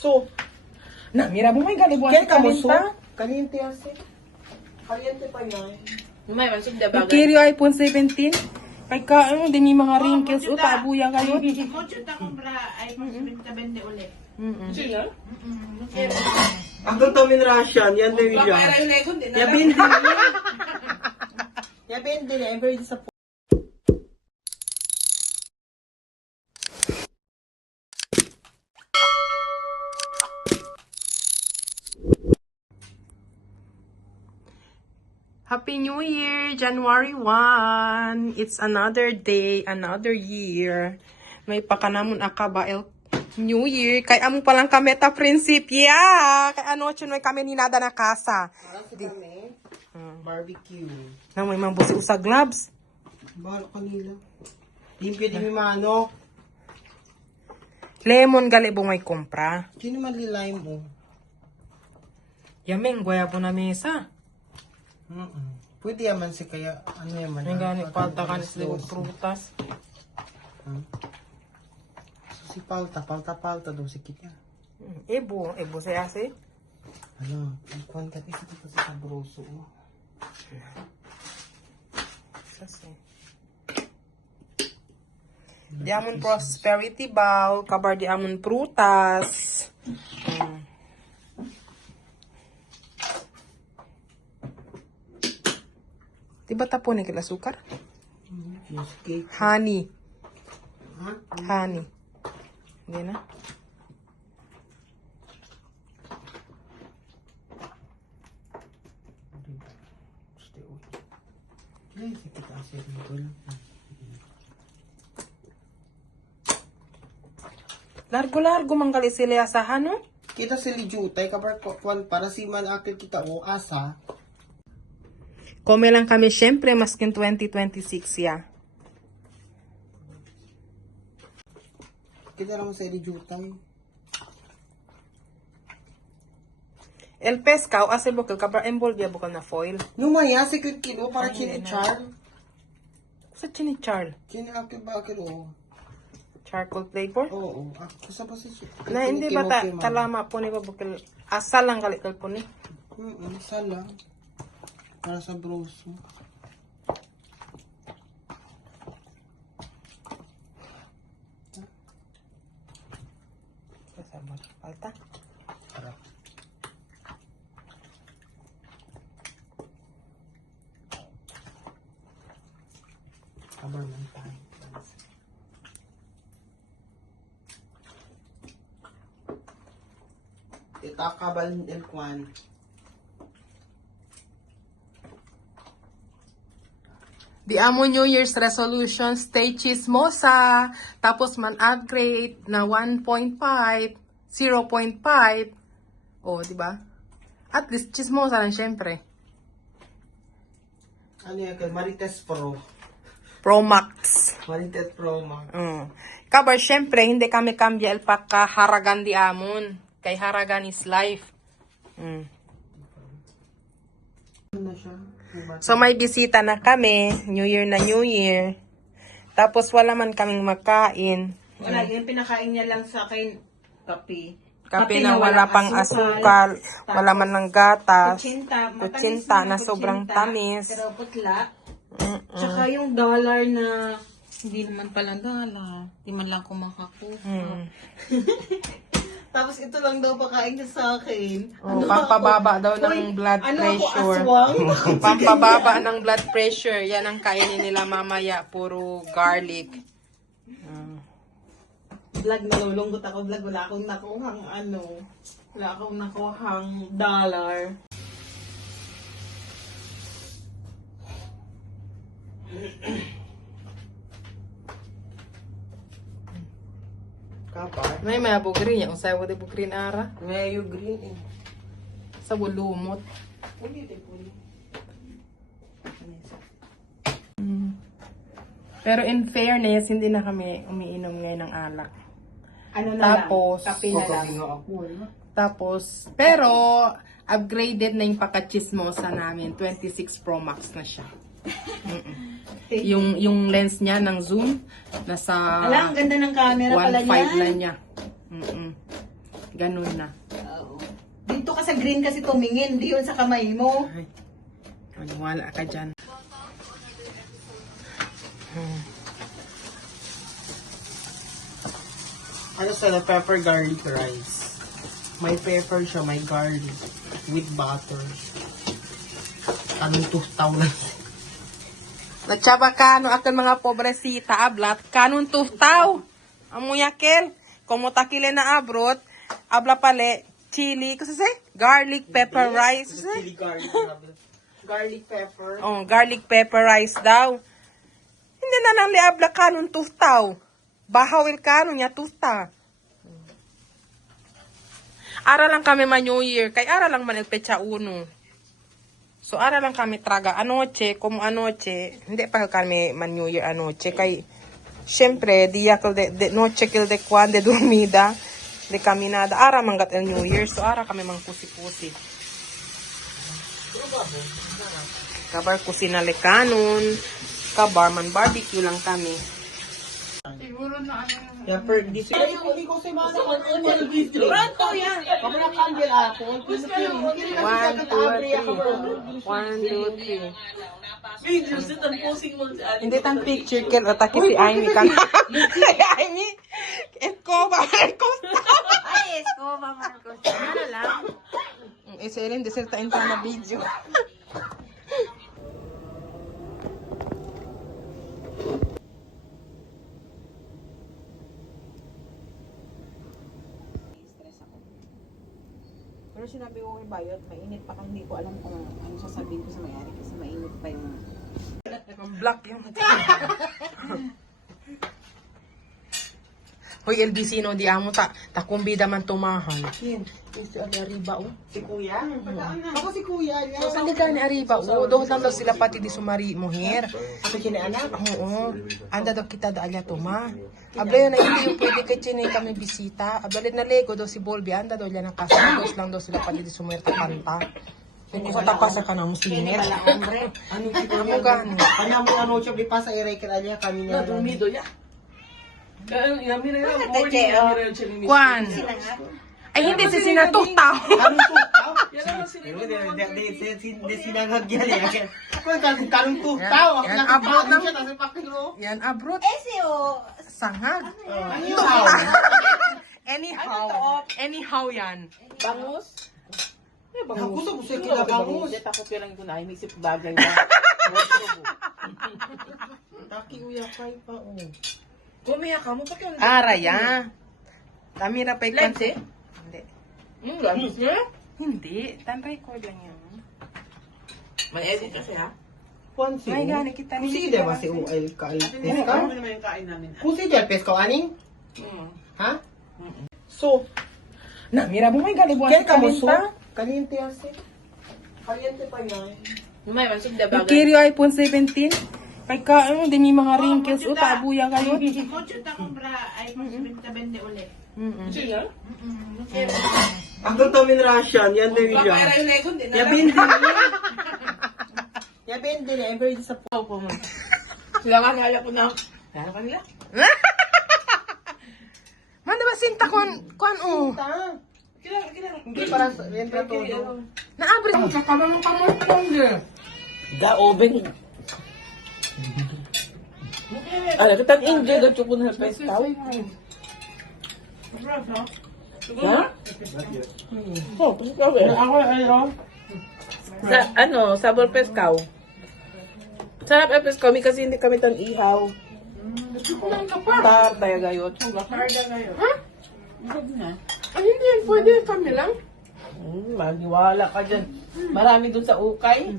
So, Na, mira mo may galibuan kaya ka mo so? kalinta. Kaliente asi. Kaliente pa yan. May mansig da Yung bagay. Kirio iPhone 17. Kay ka, di may mga wrinkles. O, taabuya kayo. Mucho ta kumpra iPhone 70 ulit. Sino? Ako to min Russian. Yan din siya. Yabin din niya. Yabin din niya. I'm very disappointed. Happy New Year! January 1! It's another day, another year. May pakanamon akaba New Year. Kay amo palang kami ta prinsipya. Kay ano chun may kami ni nada na kasa. Para sa kami. Barbecue. Na may mambusi sa gloves. Bahala kanila. Di pwede may mano. Lemon gali bungay kompra. Sino man lilay mo? Yameng guayabo na mesa. Pwede yaman si kaya ano yaman. May gani palta ka sa prutas. Si palta daw si kita. Ebo sa ase. Ano, ang kontak isa ko sa sabroso. Kasi. Di amon prosperity bowl, kabar di amon prutas. Diba tapo ni kila sukar? Yes, cake. Honey. Ha? Honey. Hindi na. Ay, si kita kasi dito lang. Largo-largo manggali sila sa hano. Kita si Lijutay, kabar kwan para si man akit kita o asa. Kome lang kami syempre maskin 2026 ya. Kita lang sa Lijutay. El pescao ase bukal kabar embol dia bukal na foil. Numaya, secret kilo para chinichar. Sa chinichar. Chini akit ba akit o? Charcoal flavor. Oo. Kasi pa si Na hindi ba ta talama po ni bukal asal lang galikal po ni. Sala. Para sa broso. Kasama palta. Harap. Kabar ng time. Itakabal ng kwan. Di amo New Year's resolution, stay chismosa. Tapos man upgrade na 1.5, 0.5. Oh, di ba? At least chismosa lang syempre. Ano yan? Marites Pro. Pro Max. Marites Pro Max. Kabar syempre, hindi kami kambya el haragan di amon. Kay haragan is life. Ano na siya? So may bisita na kami, New Year na New Year. Tapos wala man kaming makain. Wala, yung pinakain niya lang sa akin, kape. Kape na wala pang asukal, wala man ng gatas. Kutsinta na sobrang tamis. Pero putla. Tsaka yung dollar na hindi naman pala dollar. Hindi man lang kumakakuha. Tapos ito lang daw pakain niya sa akin. Oh, pampababa daw ng blood pressure. Aswang? Pampababa ng blood pressure. Yan ang kainin nila mamaya. Puro garlic. Vlog, nalulunggot ako. Vlog, wala akong nakuhang wala akong nakuhang dollar. Kapar. May bugri niya. Usay mo di bugri na ara. Mayo green eh. Sa bulumot. Pwede po. Pero in fairness, hindi na kami umiinom ngayon ng alak. Ano na Tapos, lang? Kape na lang. Tapos, pero, upgraded na yung pagka-chismosa namin. 26 Pro Max na siya. Yung lens niya ng zoom, nasa Ala, ang ganda ng camera pala 1.5 na niyan. niya. Ganun na. Oo. Dito ka sa green kasi tumingin, di yun sa kamay mo. Ay, maniwala ka dyan. Ano sila? Pepper garlic rice. May pepper siya, may garlic. With butter. Anong tuhtaw lang. Natsaba ka, no, akan mga pobresita, ablat, kanun tuhtaw. Amuyakil, kumutakile na abrot, abla pale, chili, kasi garlic pepper rice. Chili garlic. Garlic pepper. Oh, garlic pepper rice daw. Hindi na lang liabla kanun tuhtaw. Bahawil kanun niya tuhta. Ara lang kami ma New Year, kay ara lang man pecha uno. So ara lang kami traga anoche, como anoche, hindi pa kami man New Year anoche, kay syempre dia de noche kil de kwan de dormida, de caminada, ara mangat el New Year, so ara kami mang pusi-pusi. Kabar kusina le kanon, kabar man barbecue lang kami. Pepper, di sila ikaw sa mga Pronto yan! Kamu na candle ako. 1, 2, 3. 1, 2, 3. Hindi tang picture kel o taki si Amy kang. Amy, eskoba Marcos. Ay, escoba, Marcos. Ano lang? Isa rin, desertain pa na video. Pero sinabi ko kay Bayot, mainit pa, hindi ko alam kung ano sasabihin ko sa may-ari kasi mainit pa yung... Black yung Hoy, LBC no, di amo ta kumbida man tumahan. Kin, Si Ariba, oh. si Kuya? Ako si Kuya niya. Saan ka ni Ariba, oh. Doon lang daw sila pati di sumari muher. Ako anak. Oo. Anda daw kita da alya tuma. Abla yun na hindi yung pwede kay Chinay kami bisita. Abla na lego daw si Bolby. Anda daw yan ang kasama. Doon lang daw sila pati di sumari ta kanta. Kung sa tapasa ka na muslimer. Ano kita Ano gani? Kanya mo ano siya di pa sa iray kaya niya kami niya. Dumido niya. Kwan. Ay, hindi si sinatutaw. Anong tuhtaw? Hindi sinangag yan eh. Kung kanong tuhtaw. Ako Yan, lang abot ng ng- siya. Tapos pakilo. Yan, abrot. Sangag. Anyhow. Anyhow yan. Bangus? Ako sa gusto yung kinabangus. Dito ako pirang ko na. Inisip bagay na. Taki uya kay pa oh. Kumiya ka mo. Pati yung... Araya. Kamira pa ikon. Lense? Hindi. Lances niya? Hindi. Tan record lang yan. May edit kasi ha? Kung si Ay, gani kita Kung si Deva si UL Kalpeska? Ano naman yung kain namin? Kung si Kalpeska aning? Ha? So, namira mo may galibuan Kaya si ka mo so? Kalinta. Kaliente asi. Kaliente pa yan. May mansog na Yung bagay. Kirio iPhone 17. Kay ka, di may mga wrinkles. O, taabuya kayo. Sino? Ang tutamin Russian, yan din Baka yan. yung Lego, hindi na Ya lang. bindi ni. Ya bindi ni. Ever sa po mo. Sila nga nalala ko na. Lalo kanila. Manda ba sinta kon o? Kilala. Hindi parang yan pa todo. Naabri mo sa kamang Da oven. Ano, kitang India daw chupo na peskaw. Ha? Oh, peskaw eh. Ako ayun. Sa, ano, sabor peskaw. Sarap ang peskaw, may kasi hindi kami tan ihaw. Tar, tayo gayot. Ano hindi yan? Pwede kami lang? Maniwala ka dyan. Marami dun sa ukay.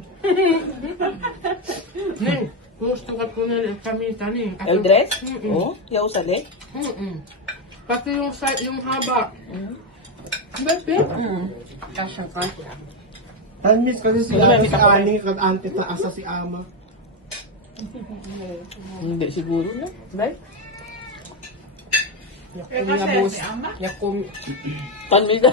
Ning, gusto ka ko na kami tani. Eldres? Oo, yaw sali. Pati yung haba. Bebe? Kasya ka. Tanis kasi si Ate sa aning kag-ante ta asa si Ama. Hindi siguro na. Bay? Yakum na boss. Yakum. Panmida.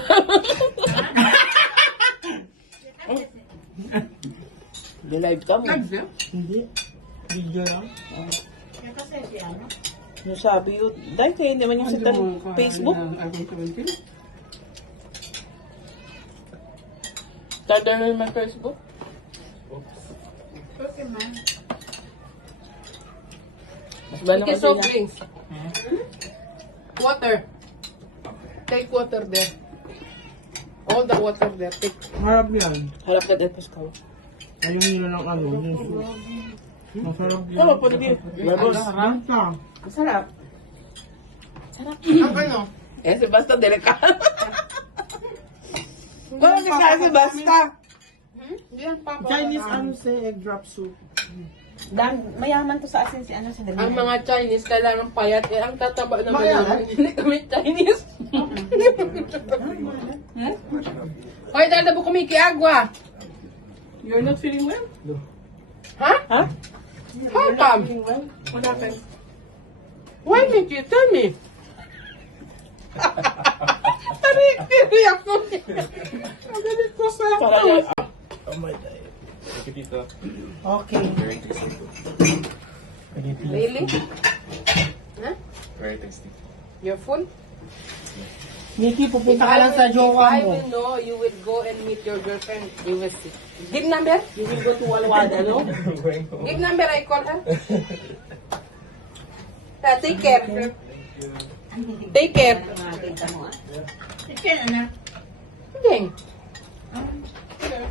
Di live ka mo. Hindi. Video lang. Ano sabi yun? Dahil kayo naman yung sa Facebook. Tada na yung Facebook. Okay, man. Mas ba Okay, soft drinks. Water. Take water there. All the water there. Take. Harap yan. Harap na dahil Pescaw. Ayaw nila ng ano. Yung soup. Masarap yan. Oo, pwede din. Basta. Masarap. Ang ano? Eh, si Basta delikado. Bakit ka si Basta? Hindi yan papa. Chinese ano sa egg drop soup. Mayaman to sa asin si ano sa Ang mga Chinese kailangan payat. Eh, ang tataba naman Payat? naman. Hindi kami Chinese. Hoy, dahil na po kumikiagwa. You're not feeling well? Ha? Ha? How come? Feeling well? What happened? Why did you tell me? Tari ako. Ang galit ko sa Para yan. Okay. Really? Huh? Very tasty. You're full? Nikki, pupunta ka lang sa jowa I mo. will know you will go and meet your girlfriend. You will see. Give number? You will go to Walwada, no? Give number, I call her. Take care. Take care. Ding.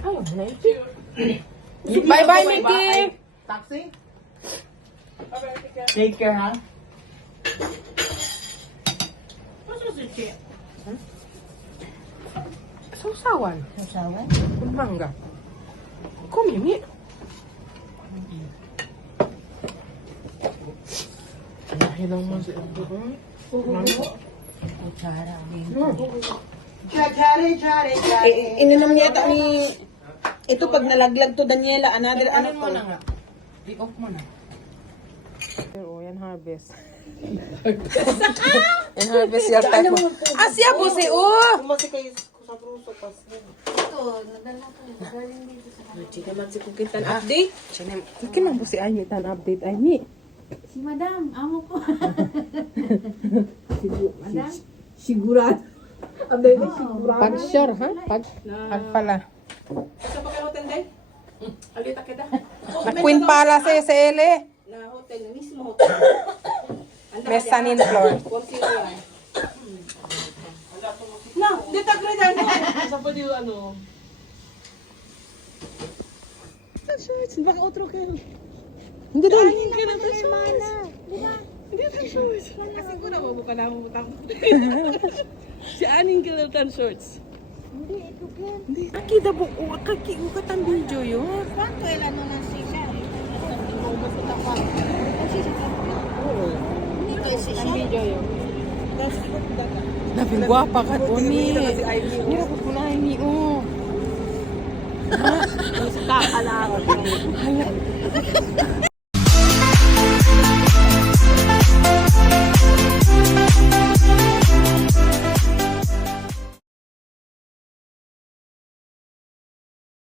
Oh, bye-bye, Mickey. Taxi? Take care, ha? Sausawan. Kung mangga. Kumimi. Nahilang mo si Ito. Ininom niya ito ni... Ito pag nalaglag to Daniela, another ano Ano mo to. na nga? I-off mo na. Oh, yan harvest. And harvest your type mo. Asya po si O! Kumasi kayo sa bruso kasi. Chika man si Kukitan update. Kinang po si Amy tan update Amy. Si Madam, amo ko. Madam? Sigurado. Pag sure ha? Pag pala. Sa pa kayo hotel day? Alita kita. Na Queen Palace sa Ele. Na hotel, na mismo hotel. Mezzanine floor. No, dito agredan mo. Sa pa di ano? Baka otro kayo. Hindi daw. Kasi ko na mabuka na mo butang. Si Aning Kilatan Shorts. Nakita po, kakiukat ang video yun. Kwanto ilan mo ng sisya? Ang video yun. Labing guwapa ka po ni. Mira po po na ni o. Kakalawa.